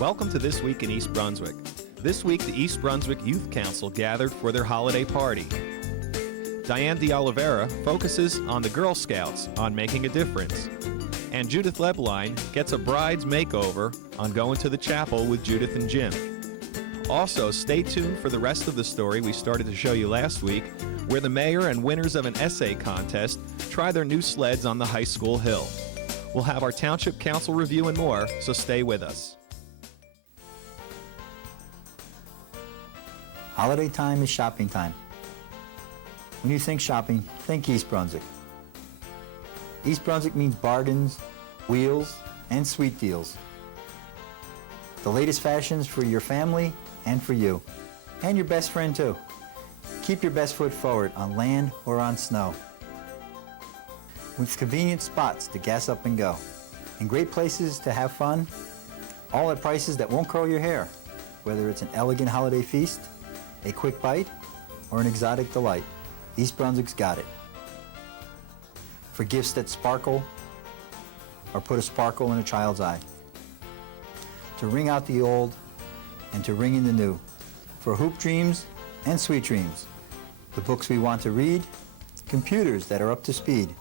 Welcome to This Week in East Brunswick. This week, the East Brunswick Youth Council gathered for their holiday party. Diane de Oliveira focuses on the Girl Scouts on making a difference. And Judith Lebline gets a bride's makeover on going to the chapel with Judith and Jim. Also, stay tuned for the rest of the story we started to show you last week, where the mayor and winners of an essay contest try their new sleds on the high school hill. We'll have our Township Council review and more, so stay with us. Holiday time is shopping time. When you think shopping, think East Brunswick. East Brunswick means bargains, wheels, and sweet deals. The latest fashions for your family and for you, and your best friend too. Keep your best foot forward on land or on snow. With convenient spots to gas up and go, and great places to have fun, all at prices that won't curl your hair, whether it's an elegant holiday feast, a quick bite, or an exotic delight. East Brunswick's got it. For gifts that sparkle, or put a sparkle in a child's eye. To ring out the old, and to ring in the new. For hoop dreams and sweet dreams. The books we want to read, computers that are up to speed.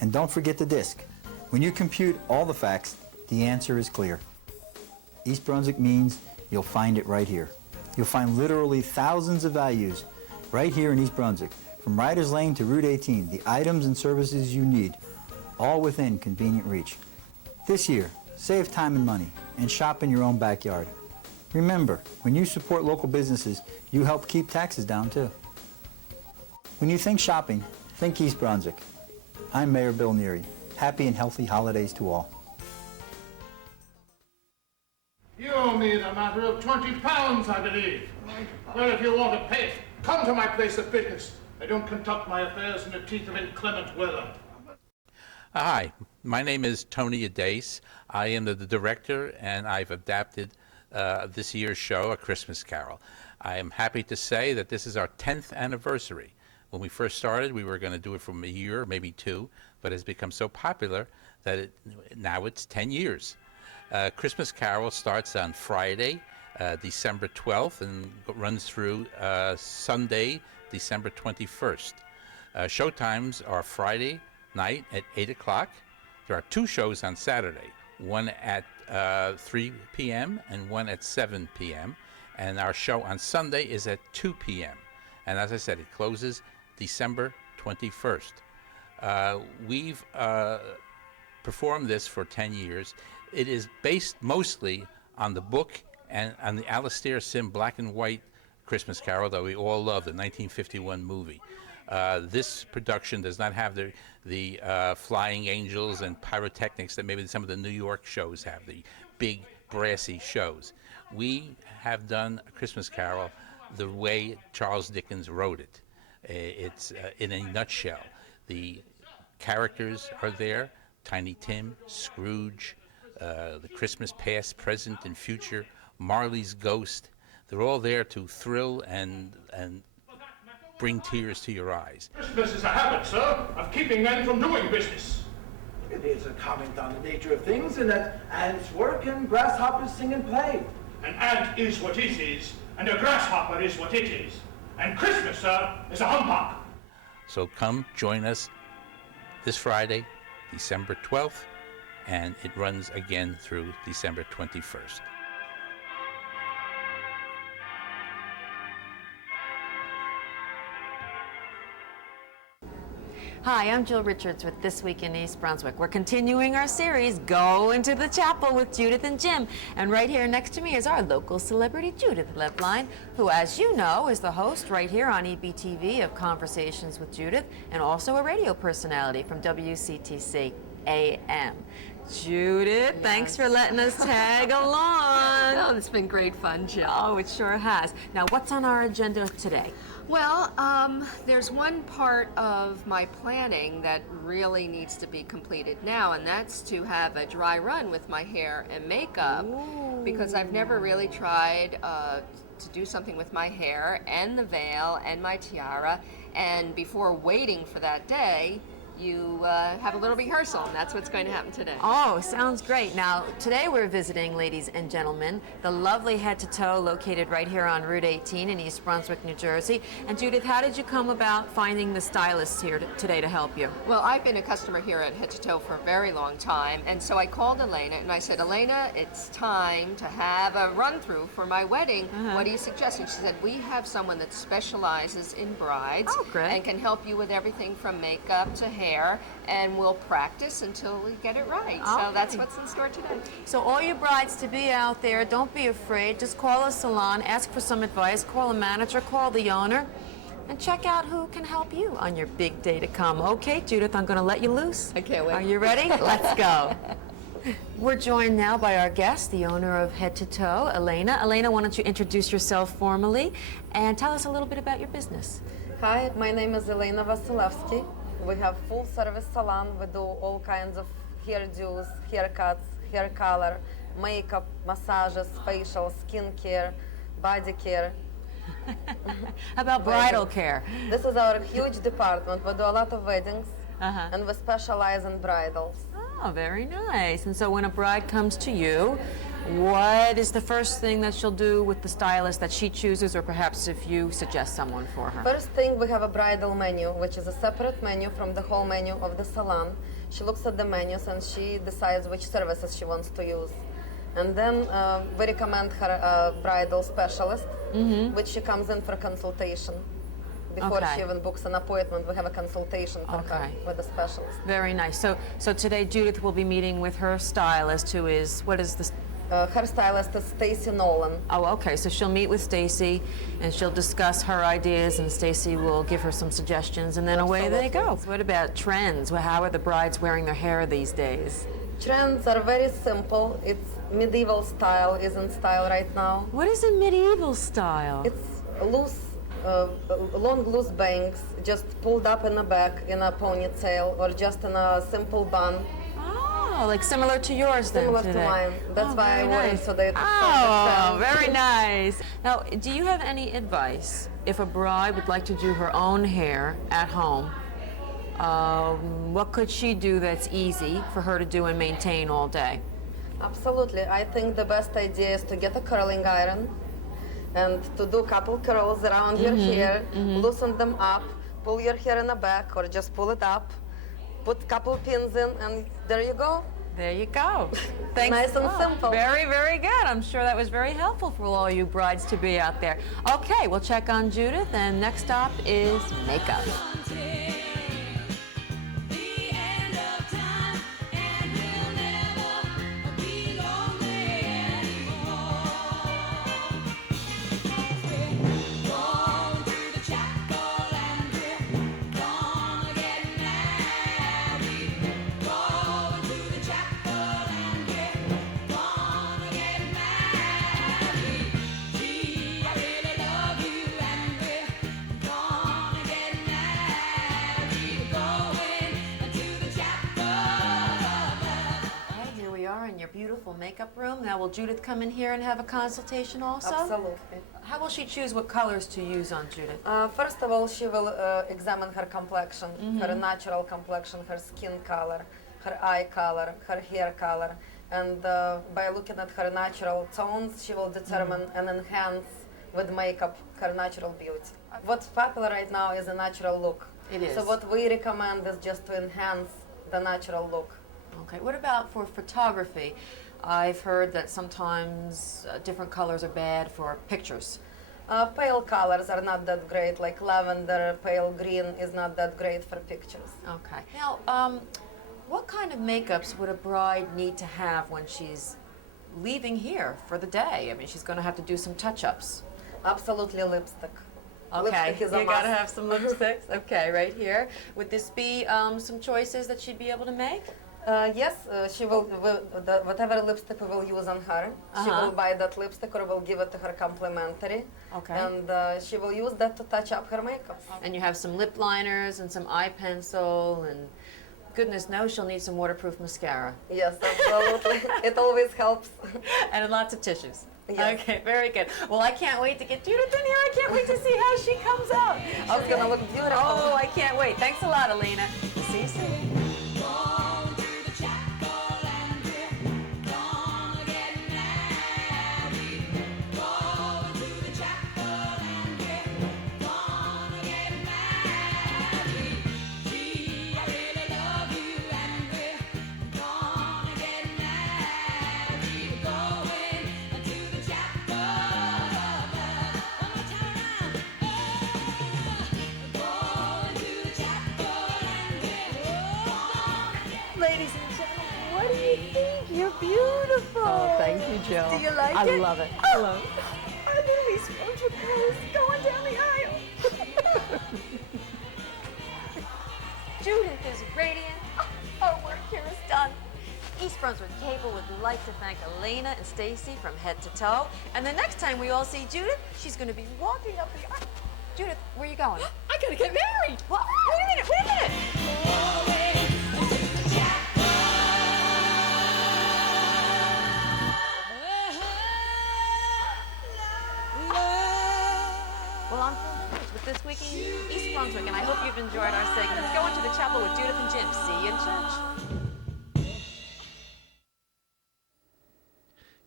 And don't forget the disc. When you compute all the facts, the answer is clear. East Brunswick means you'll find it right here. You'll find literally thousands of values right here in East Brunswick. From Riders Lane to Route 18, the items and services you need, all within convenient reach. This year, save time and money and shop in your own backyard. Remember, when you support local businesses, you help keep taxes down too. When you think shopping, think East Brunswick. I'm Mayor Bill Neary. Happy and healthy holidays to all. You owe me the matter of £20, I believe. Well, if you want to pay it, come to my place of business. I don't conduct my affairs in the teeth of inclement weather. Hi, my name is Tony Adace. I am the director, and I've adapted this year's show, A Christmas Carol. I am happy to say that this is our 10th anniversary. When we first started, we were going to do it from a year, maybe two, but it's become so popular that now it's 10 years. Christmas Carol starts on Friday, December 12th, and runs through Sunday, December 21st. Showtimes are Friday night at 8 o'clock. There are two shows on Saturday, one at 3 p.m. and one at 7 p.m. And our show on Sunday is at 2 p.m. And as I said, it closes December 21st. We've performed this for 10 years. It is based mostly on the book and on the Alastair Sim black and white Christmas Carol that we all love, the 1951 movie. This production does not have the flying angels and pyrotechnics that maybe some of the New York shows have, the big brassy shows. We have done A Christmas Carol the way Charles Dickens wrote it. It's in a nutshell. The characters are there: Tiny Tim, Scrooge, the Christmas past, present, and future, Marley's ghost. They're all there to thrill and bring tears to your eyes. Christmas is a habit, sir, of keeping men from doing business. It is a comment on the nature of things in that ants work and grasshoppers sing and play. An ant is what it is, and a grasshopper is what it is. And Christmas, sir, is a humbug. So come join us this Friday, December 12th, and it runs again through December 21st. Hi, I'm Jill Richards with This Week in East Brunswick. We're continuing our series, Go Into the Chapel with Judith and Jim. And right here next to me is our local celebrity, Judith Lebline, who, as you know, is the host right here on EBTV of Conversations with Judith, and also a radio personality from WCTC AM. Judith, thanks for letting us tag along. Oh, it's been great fun, Jill. Oh, it sure has. Now, what's on our agenda today? Well, there's one part of my planning that really needs to be completed now, and that's to have a dry run with my hair and makeup. Ooh. Because I've never really tried to do something with my hair and the veil and my tiara, and before waiting for that day, you have a little rehearsal, and that's what's going to happen today. Oh, sounds great. Now, today we're visiting, ladies and gentlemen, the lovely Head to Toe located right here on Route 18 in East Brunswick, New Jersey. And Judith, how did you come about finding the stylists here today to help you? Well, I've been a customer here at Head to Toe for a very long time, and so I called Elena and I said, Elena, it's time to have a run-through for my wedding. What do you suggest? And she said, we have someone that specializes in brides and can help you with everything from makeup to hair, and we'll practice until we get it right. So that's what's in store today. So all you brides to be out there, don't be afraid. Just call a salon, ask for some advice, call a manager, call the owner, and check out who can help you on your big day to come. Okay, Judith, I'm going to let you loose. I can't wait. Are you ready? Let's go. We're joined now by our guest, the owner of Head to Toe, Elena. Elena, why don't you introduce yourself formally and tell us a little bit about your business. Hi, my name is Elena Vasilevsky. We have full service salon. We do all kinds of hairdos, haircuts, hair color, makeup, massages, facial, skincare, body care. How about bridal care? This is our huge department. We do a lot of weddings and we specialize in bridals. Oh, very nice. And so when a bride comes to you, what is the first thing that she'll do with the stylist that she chooses, or perhaps if you suggest someone for her? First thing, we have a bridal menu, which is a separate menu from the whole menu of the salon. She looks at the menus and she decides which services she wants to use. And then we recommend her a bridal specialist, which she comes in for consultation. Before she even books an appointment, we have a consultation for her with a specialist. Very nice. So today Judith will be meeting with her stylist, who is, what is this? Her stylist is Stacy Nolan. Oh, okay. So she'll meet with Stacy and she'll discuss her ideas, and Stacy will give her some suggestions, and then away they go. What about trends? How are the brides wearing their hair these days? Trends are very simple. It's medieval style is in style right now. What is a medieval style? It's loose, long loose bangs, just pulled up in the back in a ponytail or just in a simple bun. Oh, like similar to yours then Similar today. to mine. That's why I wore it today. Oh, very nice. Now, do you have any advice if a bride would like to do her own hair at home? What could she do that's easy for her to do and maintain all day? Absolutely. I think the best idea is to get a curling iron and to do a couple curls around your hair, loosen them up, pull your hair in the back or just pull it up, put a couple pins in, and there you go. There you go. Thanks. Nice and simple. Very, very good. I'm sure that was very helpful for all you brides to be out there. Okay, we'll check on Judith, and next stop is makeup. Beautiful makeup room. Now, will Judith come in here and have a consultation also? Absolutely. How will she choose what colors to use on Judith? First of all, she will examine her complexion, her natural complexion, her skin color, her eye color, her hair color, and by looking at her natural tones, she will determine and enhance with makeup her natural beauty. What's popular right now is a natural look. It is. So what we recommend is just to enhance the natural look. Okay, what about for photography? I've heard that sometimes different colors are bad for pictures. Pale colors are not that great, like lavender, pale green is not that great for pictures. Okay. Now, what kind of makeups would a bride need to have when she's leaving here for the day? I mean, she's going to have to do some touch-ups. Absolutely lipstick. Okay, Lipstick is a you got to must. have some lipsticks. Okay, right here. Would this be some choices that she'd be able to make? Yes, she will, whatever lipstick we will use on her, she will buy that lipstick or will give it to her complimentary. Okay. And she will use that to touch up her makeup. And you have some lip liners and some eye pencil, and goodness knows she'll need some waterproof mascara. Yes, absolutely. It always helps. And lots of tissues. Yes. Okay, very good. Well, I can't wait to get Judith in here. I can't wait to see how she comes out. She's gonna look beautiful. Oh, I can't wait. Thanks a lot, Elena. See you soon. Ladies and gentlemen, what do you think? You're beautiful. Oh, thank you, Jill. Do you like I it? love it. I love it. Are there these Brunswick girls going down the aisle? Judith is radiant. Our work here is done. East Brunswick Cable would like to thank Elena and Stacy from head to toe. And the next time we all see Judith, she's going to be walking up the aisle. Judith, where are you going? I gotta get married. What? Wait a minute. Well, I'm finished with This Week in East Brunswick, and I hope you've enjoyed our segments. Go into the chapel with Judith and Jim. See you in church.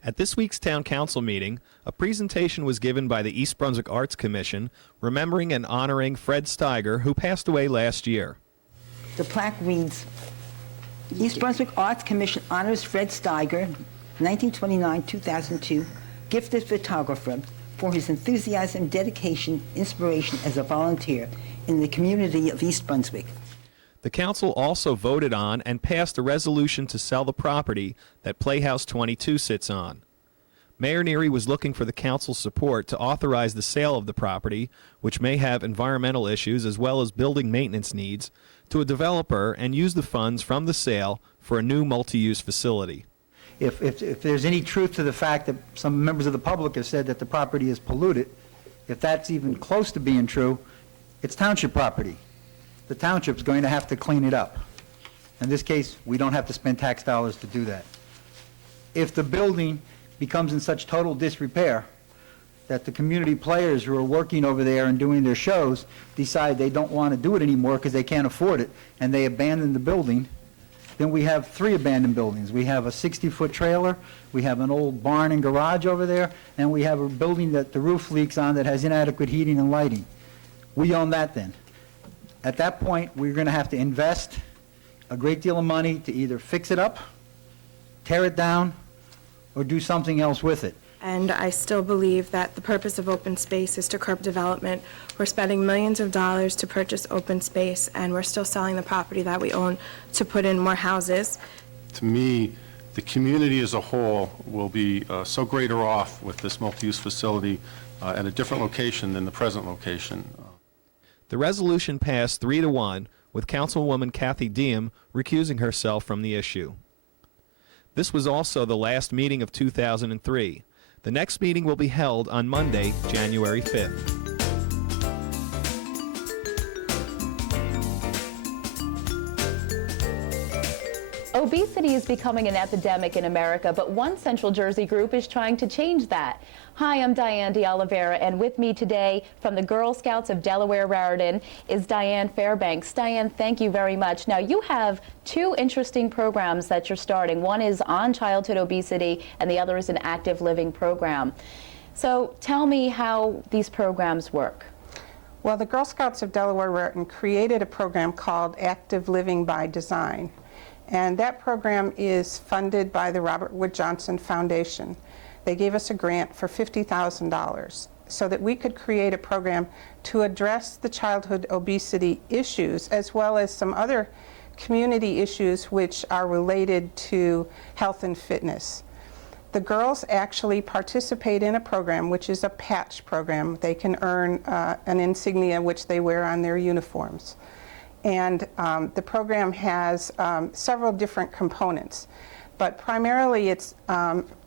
At this week's Town Council meeting, a presentation was given by the East Brunswick Arts Commission remembering and honoring Fred Stiger, who passed away last year. The plaque reads, East Brunswick Arts Commission honors Fred Stiger, 1929-2002, gifted photographer, for his enthusiasm, dedication, inspiration as a volunteer in the community of East Brunswick. The council also voted on and passed a resolution to sell the property that Playhouse 22 sits on. Mayor Neary was looking for the council's support to authorize the sale of the property, which may have environmental issues as well as building maintenance needs, to a developer and use the funds from the sale for a new multi-use facility. If there's any truth to the fact that some members of the public have said that the property is polluted, if that's even close to being true, it's township property. The township's going to have to clean it up. In this case, we don't have to spend tax dollars to do that. If the building becomes in such total disrepair that the community players who are working over there and doing their shows decide they don't want to do it anymore because they can't afford it, and they abandon the building, then we have 3 abandoned buildings. We have a 60-foot trailer, we have an old barn and garage over there, and we have a building that the roof leaks on that has inadequate heating and lighting. We own that then. At that point, we're going to have to invest a great deal of money to either fix it up, tear it down, or do something else with it. And I still believe that the purpose of open space is to curb development. We're spending millions of dollars to purchase open space, and we're still selling the property that we own to put in more houses. To me, the community as a whole will be so greater off with this multi-use facility at a different location than the present location. The resolution passed 3-1, with Councilwoman Kathy Diem recusing herself from the issue. This was also the last meeting of 2003. The next meeting will be held on Monday, January 5th. Obesity is becoming an epidemic in America, but one Central Jersey group is trying to change that. Hi, I'm Diane de Oliveira, and with me today from the Girl Scouts of Delaware Raritan is Diane Fairbanks. Diane, thank you very much. Now, you have 2 interesting programs that you're starting. One is on childhood obesity, and the other is an active living program. So tell me how these programs work. Well, the Girl Scouts of Delaware Raritan created a program called Active Living by Design. And that program is funded by the Robert Wood Johnson Foundation. They gave us a grant for $50,000 so that we could create a program to address the childhood obesity issues as well as some other community issues which are related to health and fitness. The girls actually participate in a program which is a patch program. They can earn an insignia which they wear on their uniforms. And the program has several different components, but primarily it's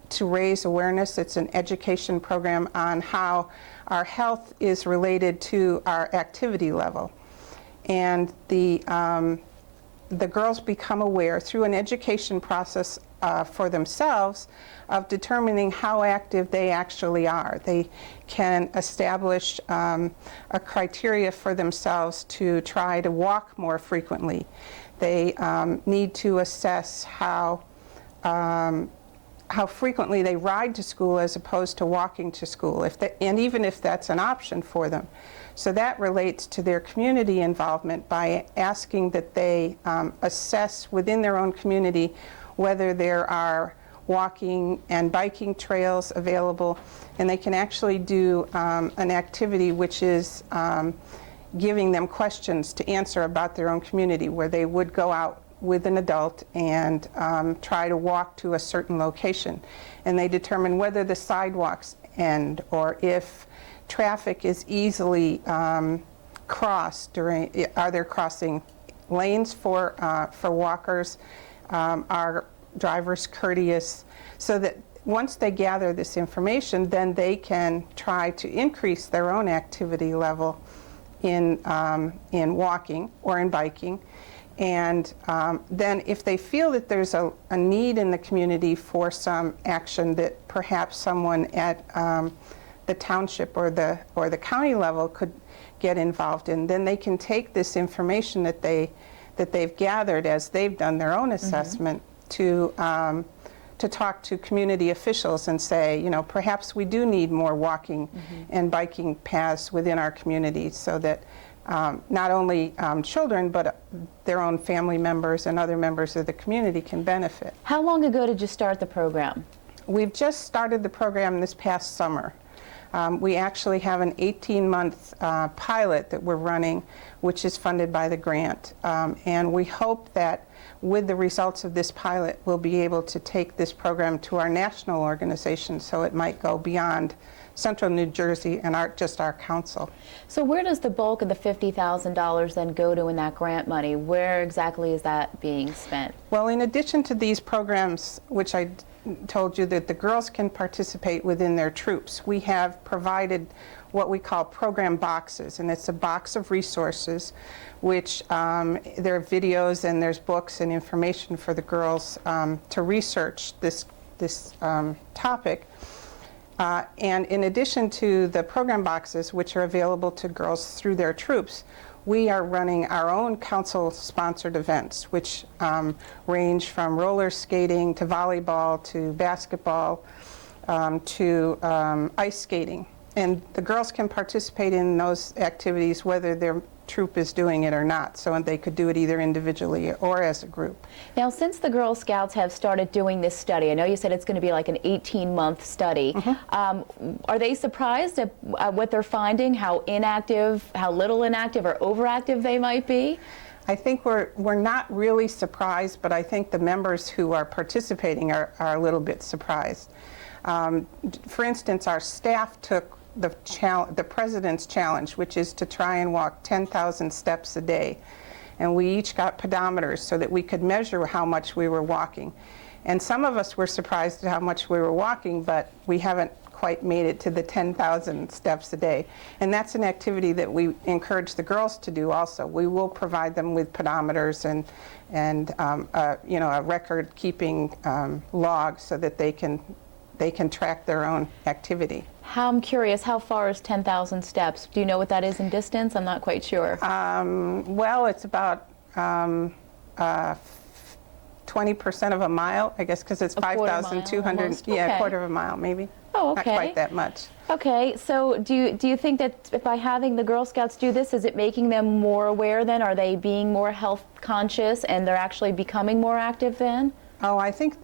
to raise awareness. It's an education program on how our health is related to our activity level. And the the girls become aware through an education process for themselves of determining how active they actually are. They can establish a criteria for themselves to try to walk more frequently. They need to assess how frequently they ride to school as opposed to walking to school, and even if that's an option for them. So that relates to their community involvement by asking that they assess within their own community whether there are walking and biking trails available, and they can actually do an activity which is giving them questions to answer about their own community, where they would go out with an adult and try to walk to a certain location. And they determine whether the sidewalks end, or if traffic is easily crossed during, are there crossing lanes for walkers, are drivers courteous, so that once they gather this information, then they can try to increase their own activity level in walking or in biking. And then if they feel that there's a need in the community for some action that perhaps someone at the township or the county level could get involved in, then they can take this information that they've gathered as they've done their own assessment to talk to community officials and say, you know, perhaps we do need more walking and biking paths within our community, so that not only children, but their own family members and other members of the community can benefit. How long ago did you start the program? We've just started the program this past summer. We actually have an 18-month pilot that we're running, which is funded by the grant. And we hope that with the results of this pilot, we'll be able to take this program to our national organization, so it might go beyond Central New Jersey and just our council. So where does the bulk of the $50,000 then go to in that grant money? Where exactly is that being spent? Well, in addition to these programs, which I told you that the girls can participate within their troops, we have provided what we call program boxes, and it's a box of resources which there are videos and there's books and information for the girls to research this topic. And in addition to the program boxes, which are available to girls through their troops, we are running our own council-sponsored events, which range from roller skating to volleyball to basketball to ice skating. And the girls can participate in those activities whether their troop is doing it or not, so they could do it either individually or as a group. Now, since the Girl Scouts have started doing this study, I know you said it's going to be like an 18-month study. Are they surprised at what they're finding, how inactive, how little inactive or overactive they might be? I think we're not really surprised, but I think the members who are participating are a little bit surprised. For instance, our staff took the President's Challenge, which is to try and walk 10,000 steps a day. And we each got pedometers so that we could measure how much we were walking. And some of us were surprised at how much we were walking, but we haven't quite made it to the 10,000 steps a day. And that's an activity that we encourage the girls to do also. We will provide them with pedometers and you know, a record-keeping log so that they can track their own activity. I'm curious, how far is 10,000 steps? Do you know what that is in distance? I'm not quite sure. Well, it's about 20% of a mile, I guess, because it's 5,200. Yeah, a quarter of a mile, maybe. Oh, okay. Not quite that much. Okay, so do you think that by having the Girl Scouts do this, is it making them more aware then? Are they being more health conscious and they're actually becoming more active then? Oh, I think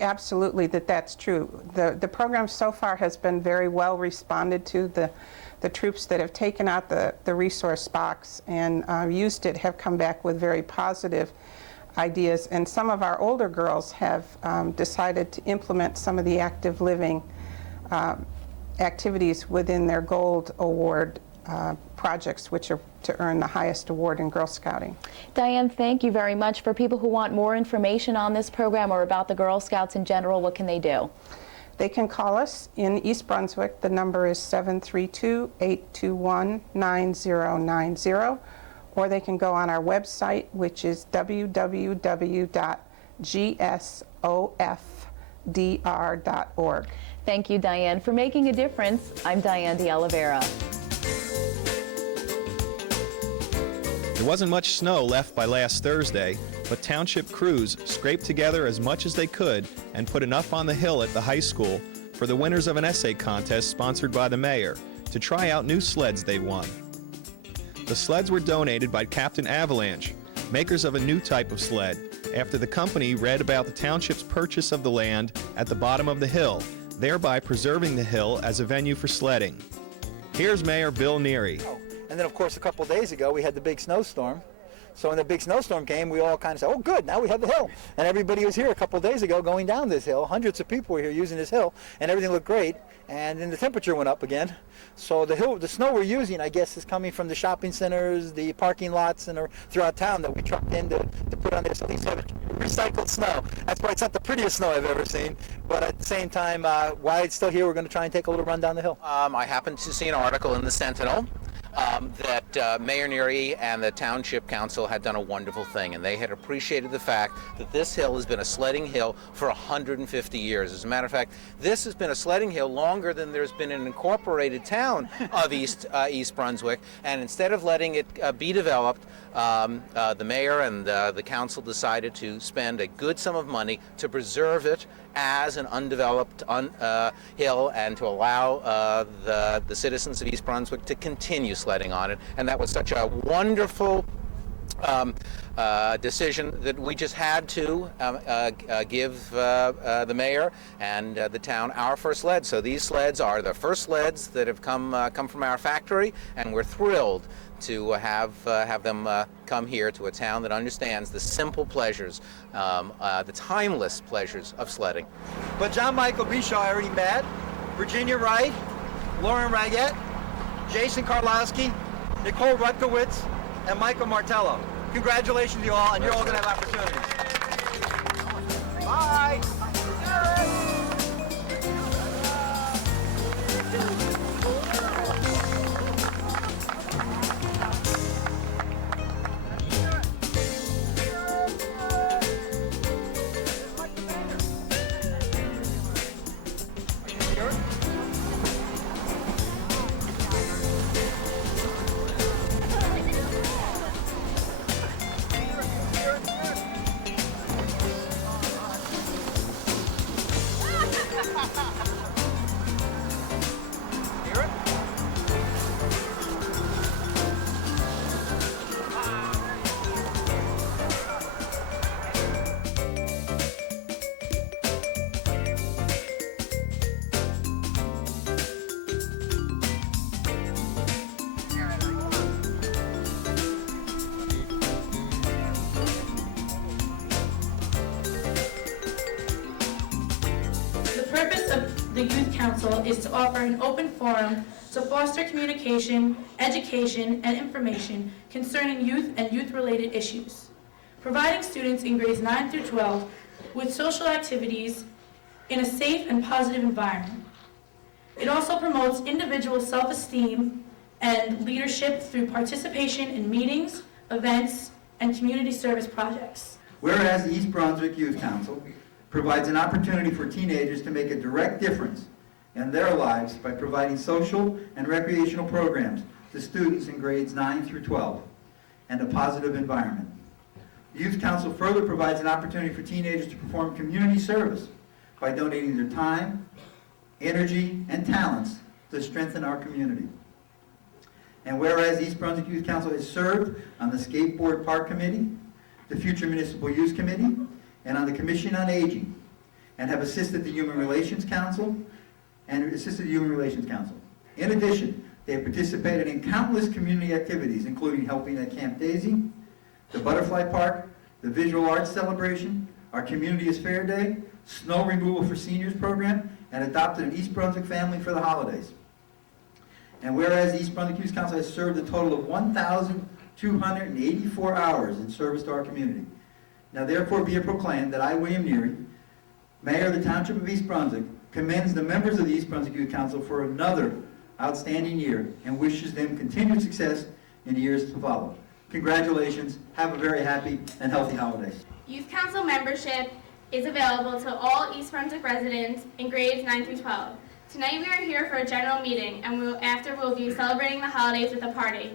absolutely that's true. The program so far has been very well responded to. The troops that have taken out the resource box and used it have come back with very positive ideas. And some of our older girls have decided to implement some of the active living activities within their Gold Award projects, which are to earn the highest award in Girl Scouting. Diane, thank you very much. For people who want more information on this program or about the Girl Scouts in general, what can they do? They can call us in East Brunswick. The number is 732-821-9090, or they can go on our website, which is www.gsofdr.org. Thank you, Diane. For making a difference, I'm Diane de Oliveira. There wasn't much snow left by last Thursday, but township crews scraped together as much as they could and put enough on the hill at the high school for the winners of an essay contest sponsored by the mayor to try out new sleds they won. The sleds were donated by Captain Avalanche, makers of a new type of sled, after the company read about the township's purchase of the land at the bottom of the hill, thereby preserving the hill as a venue for sledding. Here's Mayor Bill Neary. And then, of course, a couple days ago, we had the big snowstorm. So when the big snowstorm came, we all kind of said, oh, good, now we have the hill. And everybody was here a couple days ago going down this hill. Hundreds of people were here using this hill, and everything looked great. And then the temperature went up again. So the snow we're using, I guess, is coming from the shopping centers, the parking lots, and throughout town that we trucked in to put on there. So these have recycled snow. That's why it's not the prettiest snow I've ever seen. But at the same time, while it's still here, we're going to try and take a little run down the hill. I happened to see an article in the Sentinel that Mayor Neary and the Township Council had done a wonderful thing, and they had appreciated the fact that this hill has been a sledding hill for 150 years. As a matter of fact, this has been a sledding hill longer than there's been an incorporated town of East Brunswick, and instead of letting it be developed, the mayor and the council decided to spend a good sum of money to preserve it as an undeveloped hill and to allow the citizens of East Brunswick to continue sledding on it. And that was such a wonderful decision that we just had to give the mayor and the town our first sled. So these sleds are the first sleds that have come from our factory, and we're thrilled to have them come here to a town that understands the simple pleasures, the timeless pleasures of sledding. But John Michael Bishaw I already met, Virginia Wright, Lauren Raggett, Jason Karlowski, Nicole Rutkowitz, and Michael Martello. Congratulations to you all, and you're all going to have opportunities. Bye! The Youth Council is to offer an open forum to foster communication, education, and information concerning youth and youth-related issues, providing students in grades 9 through 12 with social activities in a safe and positive environment. It also promotes individual self-esteem and leadership through participation in meetings, events, and community service projects. Whereas the East Brunswick Youth Council provides an opportunity for teenagers to make a direct difference in their lives by providing social and recreational programs to students in grades 9 through 12 and a positive environment. The Youth Council further provides an opportunity for teenagers to perform community service by donating their time, energy, and talents to strengthen our community. And whereas the East Brunswick Youth Council has served on the Skateboard Park Committee, the Future Municipal Use Committee, and on the Commission on Aging, and have assisted the Human Relations Council. In addition, they have participated in countless community activities, including helping at Camp Daisy, the Butterfly Park, the Visual Arts Celebration, our Community is Fair Day, Snow Removal for Seniors program, and adopted an East Brunswick family for the holidays. And whereas the East Brunswick Youth Council has served a total of 1,284 hours in service to our community. Now therefore be it proclaimed that I, William Neary, Mayor of the Township of East Brunswick, commends the members of the East Brunswick Youth Council for another outstanding year and wishes them continued success in the years to follow. congratulations, have a very happy and healthy holidays. Youth Council membership is available to all East Brunswick residents in grades 9 through 12. Tonight we are here for a general meeting, and after we'll be celebrating the holidays with a party.